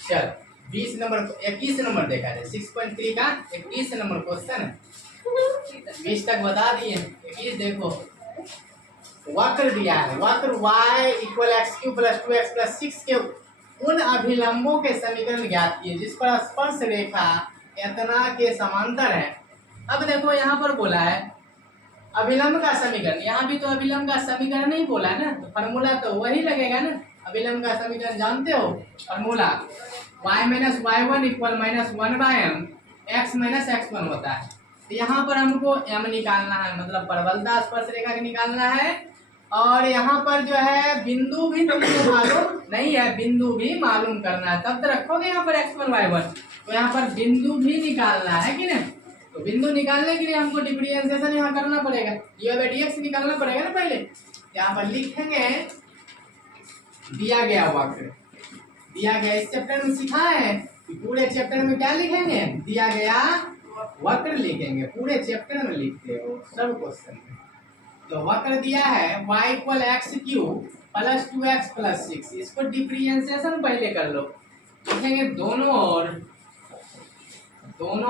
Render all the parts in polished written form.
चल 20 number 21 number देखा है 6.3 का 21 नंबर क्वेश्चन 20 तक बता दिए। 21 देखो, वक्र दिया है, वक्र y equal x Q plus 2x plus 6 के उन अभिलंबों के समीकरण ज्ञात किए जिस पर स्पर्श रेखा इतना के समांतर है। अब देखो यहाँ पर बोला है अभिलंब का समीकरण, यहाँ भी तो अभिलंब का समीकरण नहीं बोला है ना, तो फॉर्मूला तो वही लगेगा ना। अभिलंब का समीकरण जानते हो, formula y minus y one equal minus one by m x minus x one होता है। तो यहाँ पर हमको m निकालना है, मतलब परवलता स्पर्श रेखा का निकालना है। और यहाँ पर जो है बिंदु भी तुमको मालूम नहीं है, बिंदु भी मालूम करना है, तब तो रखोगे यहाँ पर x वन y वन। तो यहाँ पर बिंदु भी निकालना है कि नहीं, तो बिंदु निकालने के लिए हमको डिफरेंशिएशन यहाँ करना पड़ेगा, dx निकालना पड़ेगा ना पहले। यहाँ पर लिखेंगे दिया गया वक्र, दिया गया, इस चैप्टर में सिखा है कि पूरे चैप्टर में क्या लिखेंगे, दिया गया वक्र लिखेंगे, पूरे चैप्टर में लिखते हो सब क्वेश्चन में। तो वक्र दिया है y equal x Q plus 2x plus 6, इसको डिफरेंशिएशन पहले कर लो। लिखेंगे दोनों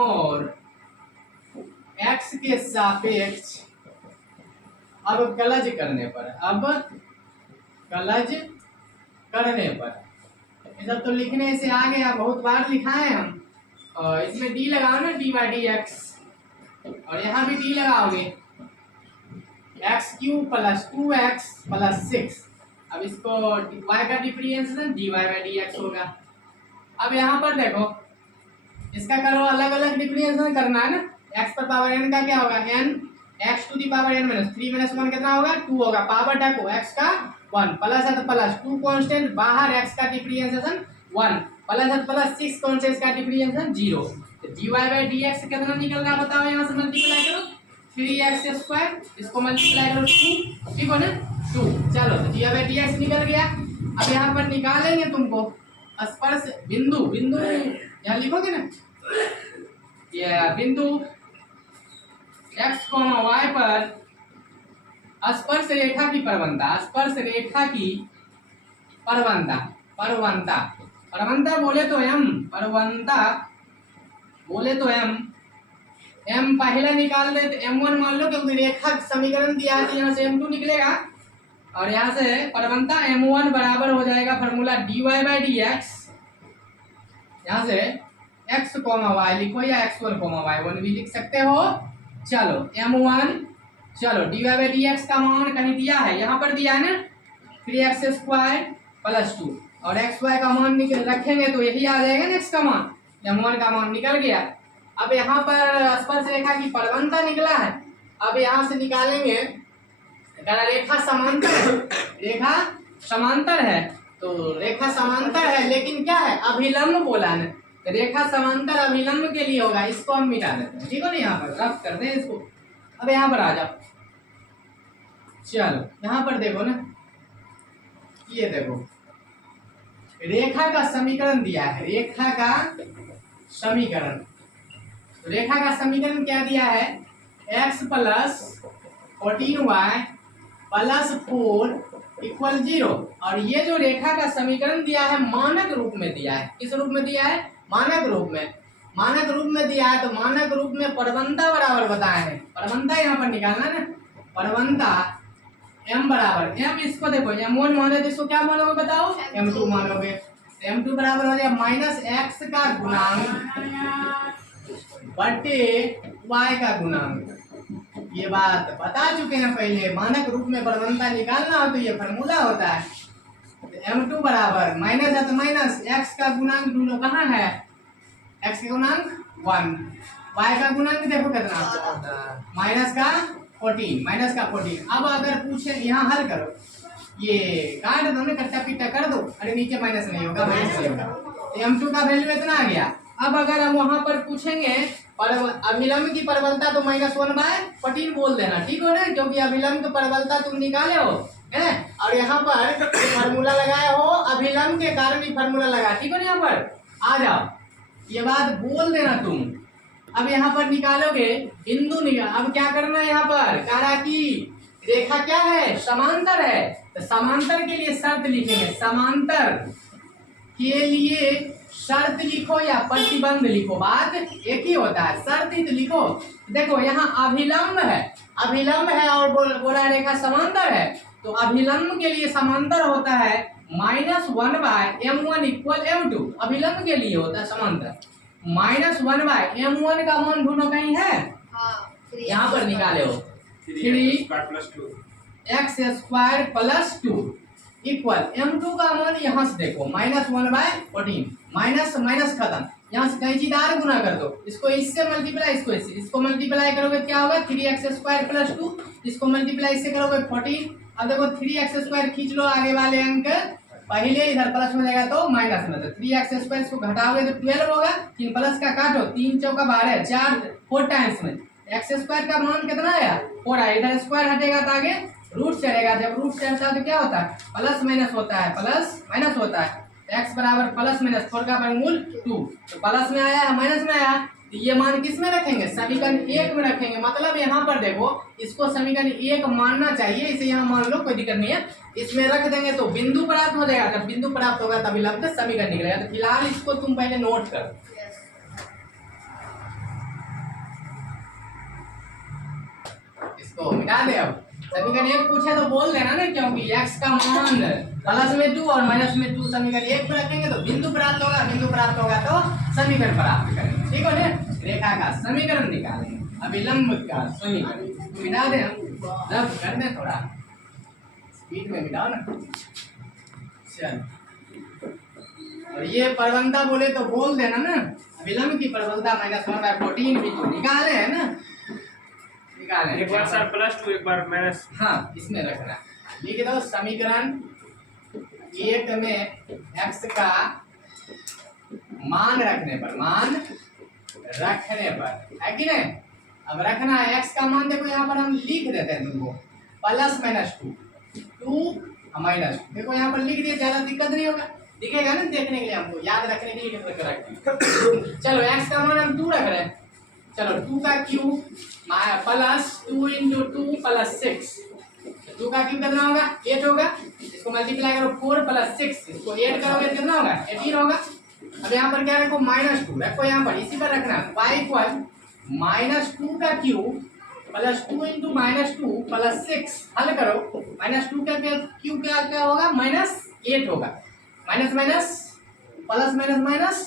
ओर x के सापेक्ष, अब कलज करने पर ये सब तो लिखने से आ गया, बहुत बार लिखा है हम। और इसमें d लगाओ ना, d बाई डी एक्स, और यहाँ भी d लगाओगे x Q plus 2x plus 6। अब इसको y का differentiation dy by D x होगा। अब यहाँ पर देखो इसका करो अलग अलग डिफरेंशिएशन करना है ना। x पर पावर n का क्या होगा, n x to the power n minus 3 minus 1 कितना होगा, 2 होगा। पावर देखो x का 1 प्लस है तो प्लस 2 कांस्टेंट बाहर, x का डिफरेंशिएशन 1 प्लस है तो प्लस 6 कांस्टेंट का डिफरेंशिएशन 0। तो dy बाई dx कितना निकल रहा है बताओ, यहाँ से मल्टीप्लाई करो 3x², इसको मल्टीप्लाई करो 2, ठीक हो ना 2। चलो तो dy बाई dx निकल गया। अब यहाँ पर निकालेंगे तुमको स्पर्श बिंदु, बिंदु यहाँ लिखोगे ना, ये बिंदु x, y पर स्पर्श रेखा की परवलता, स्पर्श रेखा की परवलता बोले तो m, परवलता बोले तो m पहले निकाल दे तो m1 मान लो, क्योंकि रेखा समीकरण दिया है तो यहाँ से m2 निकलेगा, और यहाँ से परवलता m1 बराबर हो जाएगा फॉर्मूला dy बाई dx, यहाँ से x, y लिखो या x1, y1 भी लिख सकते हो। चलो m1, चलो dy बाई dx का मान कहीं दिया है, यहाँ पर दिया है ना 3x² प्लस 2, और xy का मान निकल रखेंगे तो यही आ जाएगा ना, x का मान, m1 का मान निकल गया। अब यहाँ पर स्पर्श रेखा की परवलता निकला है, अब यहाँ से निकालेंगे रेखा समांतर है, रेखा समांतर है, तो रेखा समांतर है लेकिन क्या है, अभिलंब बोला है, तो रेखा समांतर अभिलंब के लिए होगा, इसको हम मिटा देते हैं, ठीक हो ना, यहाँ पर रफ कर दें इसको। अब यहाँ पर आ जाओ, चलो यहाँ पर देखो ना, ये देखो रेखा का समीकरण दिया है, रेखा का समीकरण, तो रेखा का समीकरण क्या दिया है, x plus 14y plus 4 equal 0। और ये जो रेखा का समीकरण दिया है मानक रूप में दिया है, किस रूप में दिया है, मानक रूप में, मानक रूप में दिया है। तो मानक रूप में परवलता बराबर बताए हैं, परवलता यहाँ पर निकालना है ना, परवलता m बराबर m, इसको देखो m1 मानो तो इसको क्या मानोगे बताओ, m2 मानोगे, m2 बराबर हो जाएगा माइनस x का गुणांक बटे y का गुणांक। ये बात बता चुके हैं पहले, मानक रूप में परवलता निकालना हो तो ये फॉर्मूला होता है। m2 बराबर माइनस है तो माइनस x का गुणांक ढूंढो, कहाँ है x का गुणांक 1, y का गुणांक देखो कितना, माइनस का 14। अब अगर पूछे यहाँ हल करो, ये काट दो ना, कट्टा पिट्टा कर दो, अरे नीचे माइनस नहीं होगा, माइनस नहीं होगा, m2 का वैल्यू इतना आ गया। अब अगर हम वहां पर पूछेंगे अभिलंब की परवलता तो -1/14 बोल देना, ठीक हो ना, क्योंकि अभिलंब की परवलता तुम निकाले हो है, और यहाँ पर फार्मूला लगाए हो, अभिलंब के कारण ही फार्मूला लगा, ठीक हो ना, यहाँ पर आ जाओ, ये बात बोल देना तुम। अब यहाँ पर निकालोगे बिंदु निकाल, अब क्या करना है, यहाँ पर कहा कि रेखा क्या है, समांतर है, तो समांतर के लिए शर्त लिखेंगे, समांतर के लिए शर्त लिखो या प्रतिबंध लिखो, बात एक ही होता है। शर्त ही तो लिखो। देखो यहाँ अभिलंब है और गोला रेखा समांतर है, तो अभिलंब के लिए समांतर होता है -1/m1 इक्वल m2। अभिलंब के लिए होता है समांतर। -1/m1 का मान ढूंढो, कहीं है? यहाँ पर निकाले हो 3x² + 2 इक्वल m2 का मान यहाँ से देखो -1/14, माइनस खत्म, यहाँ से कैंचीदार गुना कर दो, इसको इससे मल्टीप्लाई, इसको मल्टीप्लाई करोगे क्या होगा 3x² + 2, इसको मल्टीप्लाई इससे करोगे 14। अब देखो 3x² खींच लो, आगे वाले अंक पहले इधर प्लस में जाएगा तो माइनस में, तो 3x² इसको घटाओगे तो 12 होगा, 3 प्लस का काटो, 3 चौका 12, 4 टाइम्स में x² का मान कितना आया 4 आया, इधर स्क्वायर हटेगा तो आगे रूट चढ़ेगा, जब रूट चढ़ता है तो क्या होता है प्लस माइनस होता है, प्लस माइनस होता है, x बराबर प्लस माइनस 4 का वर्गमूल 2, तो प्लस में आया माइनस में आया, तो ये मान किस में रखेंगे समीकरण 1 में रखेंगे। मतलब यहाँ पर देखो इसको समीकरण 1 मानना चाहिए, इसे यहाँ मान लो कोई दिक्कत नहीं है, इसमें रख देंगे तो बिंदु प्राप्त हो जाएगा, जब बिंदु प्राप्त होगा तभी लंब का समीकरण निकलेगा। तो फिलहाल इसको तुम पहले नोट कर, इसको मिटा दे। अब समीकरण 1 पूछे तो बोल देना ना, क्योंकि x का मान प्लस में 2 और माइनस में 2 समीकरण 1 पे रखेंगे तो बिंदु प्राप्त होगा, बिंदु प्राप्त होगा तो समीकरण प्राप्त करेंगे, ठीक हो ना। रेखा का समीकरण निकालेंगे, अभिलंब का समीकरण मिटा दे, रब कर दे, थोड़ा स्पीड में मिटाओ ना। चल, और ये प्रवणता बोले तो बोल देना ना, अभिलंब की प्रवणता -1/14 भी तो निकाले है ना, निकाले, एक बार सर +2 एक बार माइनस, हाँ इसमें रखना। लिख दो समीकरण 1 में x का मान रखने पर है कि नहीं। अब रखना है x का मान, देखो यहाँ पर हम लिख देते हैं तुमको +-2 माइनस, देखो यहाँ पर लिख दिए, ज्यादा दिक्कत नहीं होगा, दिखेगा ना देखने के लिए, हमको याद रखने के लिए चलो x का मान हम 2 रख रहे हैं, चलो 2 का क्यूब +2 × 2 + 6, 2 का क्यूब कितना होगा 8 होगा, इसको मल्टीप्लाई करो 4 + 6, इसको 8 करोगे कितना होगा 18 होगा। अब यहाँ पर क्या रखो -2 रखो, यहाँ पर इसी पर रखना y इक्वल -2 का क्यूब +2 × -2 + 6, हल करो, -2 का क्यूब क्या होगा -8 होगा, minus minus plus minus minus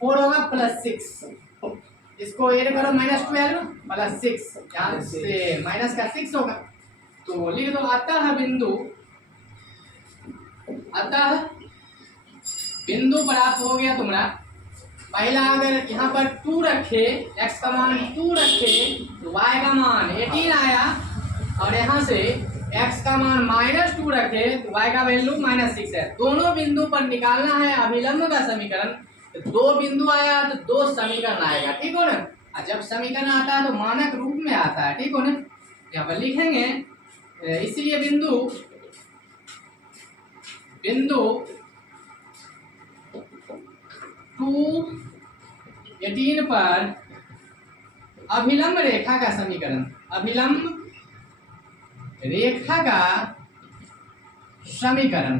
4 होगा +6, इसको ऐड करो -12 + 6, यहाँ से माइनस का 6 होगा, तो लिख दो अतः बिंदु प्राप्त हो गया तुम्हारा। पहला अगर यहाँ पर 2 रखे, x का मान 2 रखे तो y का मान 18 आया, और यहाँ से x का मान -2 रखे तो y का वैल्यू -6 है। दोनों बिंदु पर निकालना है अभिलंब का समीकरण, तो 2 बिंदु आया तो 2 समीकरण आएगा, ठीक हो ना। और जब समीकरण आता है तो मानक रूप में आता है, ठीक हो ना। यहाँ पर लिखेंगे, इसलिए बिंदु 2, 18 पर अभिलंब रेखा का समीकरण, अभिलंब रेखा का समीकरण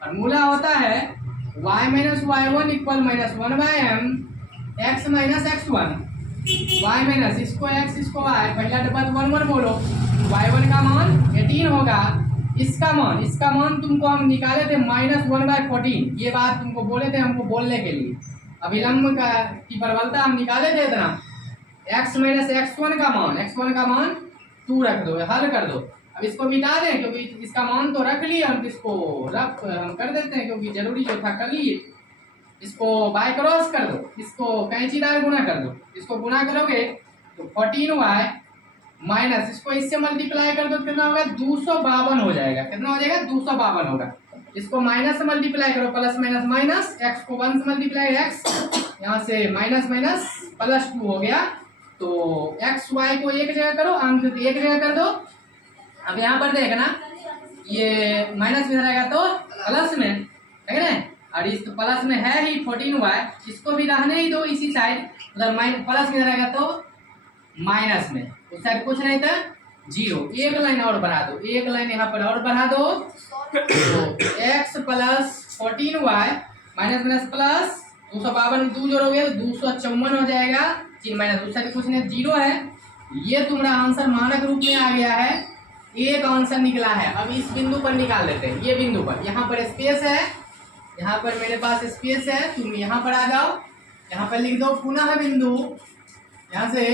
फॉर्मूला होता है y - y1 = -1/m x - x1, y minus इसको x इसको y, पहला डब्बा 1 बोलो, y1 का मान 18 होगा, इसका मान तुमको हम निकाले थे -1/14, ये बात तुमको बोले थे हमको बोलने के लिए, अभिलंब की प्रबलता हम निकाले थे इतना, x - x1 का मान 2 रख दो, हल कर दो। अब इसको मिटा दें क्योंकि इसका मान तो रख लिए, हम इसको हम कर देते हैं क्योंकि जरूरी जो था कर लिए। इसको बाय क्रॉस कर दो, इसको कैंचीदार गुना कर दो, इसको गुना करोगे तो 14y माइनस इसको इससे मल्टीप्लाई कर दो, कितना होगा 252 हो जाएगा, कितना हो जाएगा 252 होगा। इसको माइनस से मल्टीप्लाई करो, प्लस माइनस माइनस, x को 1 से मल्टीप्लाई x, यहाँ से माइनस माइनस +2 हो गया, तो x y को एक जगह करो, अंक एक जगह कर दो। अब यहाँ पर देखना ये माइनस में रहेगा तो प्लस में, है ना, और इस तो प्लस में है ही 14y, इसको भी रहने ही दो इसी साइड, मतलब प्लस में रहेगा तो माइनस में, उस साइड कुछ नहीं था 0, एक लाइन और बढ़ा दो, एक लाइन यहाँ पर और बढ़ा दो, तो x + 14y minus minus plus 252 2 जोड़ोगे तो 254 हो जाएगा। चिन्ह माइनस दूसरा कुछ नहीं, जीरो है। ये तुम्हारा आंसर मानक रूप में आ गया है, एक आंसर निकला है। अब इस बिंदु पर निकाल लेते हैं, ये बिंदु पर, यहाँ पर स्पेस है, यहाँ पर मेरे पास स्पेस है, तुम यहाँ पर आ जाओ, यहाँ पर लिख दो पुनः बिंदु, यहाँ से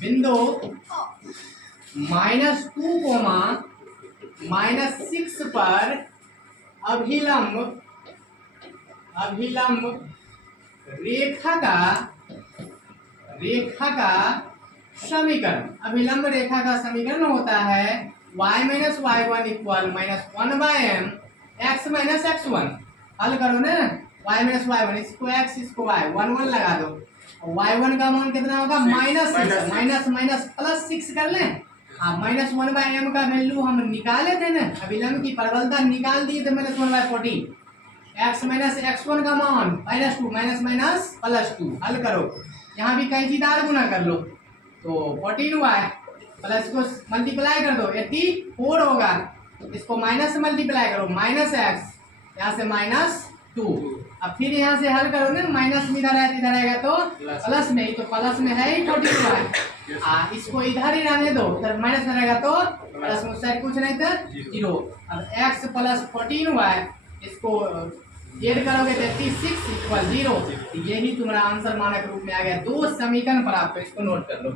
बिंदु -2, -6 पर अभिलंब रेखा का समीकरण, अभिलंब रेखा का समीकरण होता है y - y1 = -1/m x - x1। हल करो ना, y - y1, इसको x इसको y, 1 1 लगा दो, y1 का मान कितना होगा, -6, माइनस प्लस 6 कर लें। हाँ, -1/m का वैल्यू हम निकाले थे ना, अभिलंब की प्रबलता निकाल दिए थे, -1/14। x - x1 का मान -2, माइनस प्लस 2, हल करो, यहाँ भी कैंचीदार गुना कर लो, तो 14y प्लस को मल्टीप्लाई कर दो, 84 होगा, इसको माइनस से मल्टीप्लाई करो, -x, यहाँ से -2, अब फिर यहाँ से हल करो ना, माइनस में इधर आएगा तो प्लस में ही, तो प्लस में है ही 14y, इसको इधर ही रहने दो, इधर माइनस में रहेगा तो प्लस में साइड कुछ नहीं था, 0। अब x + 14y, इसको ऐड करोगे तो 86 = 0। यही तुम्हारा आंसर मानक रूप में आ गया। 2 समीकरण प्राप्त, इसको नोट कर लो।